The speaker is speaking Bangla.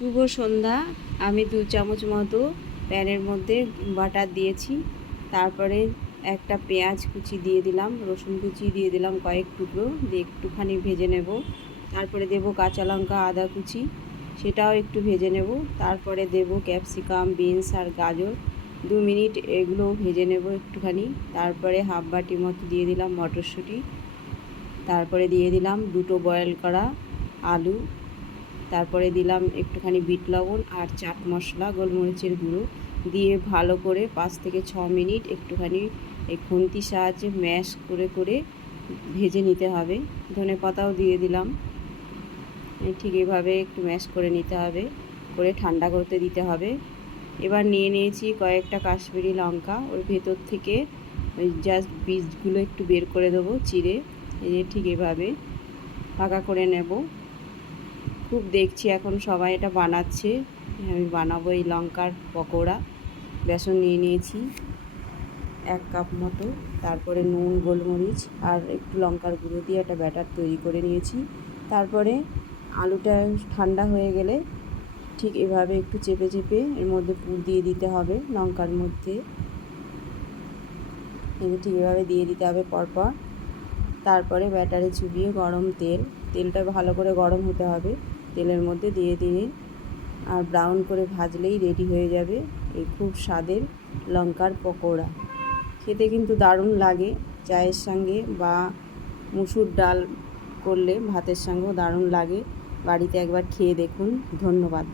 শুভ সন্ধ্যা। আমি 2 চামচ মতো প্যানের মধ্যে বাটার দিয়েছি। তারপরে একটা পেঁয়াজ কুচি দিয়ে দিলাম, রসুন কুচি দিয়ে দিলাম কয়েক টুকরো, দিয়ে একটুখানি ভেজে নেব। তারপরে দেব কাঁচা লঙ্কা, আদা কুচি, সেটাও একটু ভেজে নেব। তারপরে দেব ক্যাপসিকাম, বিনস আর গাজর, 2 মিনিট এগুলোও ভেজে নেব একটুখানি। তারপরে হাফ বাটি মতো দিয়ে দিলাম মটরশুঁটি। তারপরে দিয়ে দিলাম 2টো বয়েল করা আলু। তারপরে দিলাম একটুখানি বিট লবণ আর চাট মশলা, গোলমরিচের গুঁড়ো দিয়ে ভালো করে 5 থেকে 6 মিনিট একটুখানি এই খুন্তির সাহায্যে ম্যাশ করে করে ভেজে নিতে হবে। ধনেপাতাও দিয়ে দিলাম। ঠিক এভাবে একটু ম্যাশ করে নিতে হবে, করে ঠান্ডা করতে দিতে হবে। এবার নিয়ে নিয়েছি কয়েকটা কাশ্মীরি লঙ্কা, ওর ভেতর থেকে ওই জাস্ট বীজগুলো একটু বের করে দেবো চিড়ে। এই যে ঠিক এভাবে ফাঁকা করে নেব। খুব দেখছি এখন সবাই এটা বানাচ্ছে, আমি বানাবো এই লঙ্কার পকোড়া। বেসন নিয়ে নিয়েছি 1 কাপ মতো, তারপরে নুন, গোলমরিচ আর একটু লঙ্কার গুঁড়ো দিয়ে একটা ব্যাটার তৈরি করে নিয়েছি। তারপরে আলুটা ঠান্ডা হয়ে গেলে ঠিক এভাবে একটু চেপে চেপে এর মধ্যে পুর দিয়ে দিতে হবে লঙ্কার মধ্যে। ঠিক এভাবে দিয়ে দিতে হবে পরপর। তারপরে ব্যাটারে চুবিয়ে গরম তেলটা ভালো করে গরম হতে হবে, তেলের মধ্যে দিয়ে দিয়ে আর ব্রাউন করে ভাজলেই রেডি হয়ে যাবে এই খুব স্বাদের লঙ্কার পকোড়া। খেতে কিন্তু দারুণ লাগে, চায়ের সঙ্গে বা মুসুর ডাল করলে ভাতের সঙ্গেও দারুণ লাগে। বাড়িতে একবার খেয়ে দেখুন। ধন্যবাদ।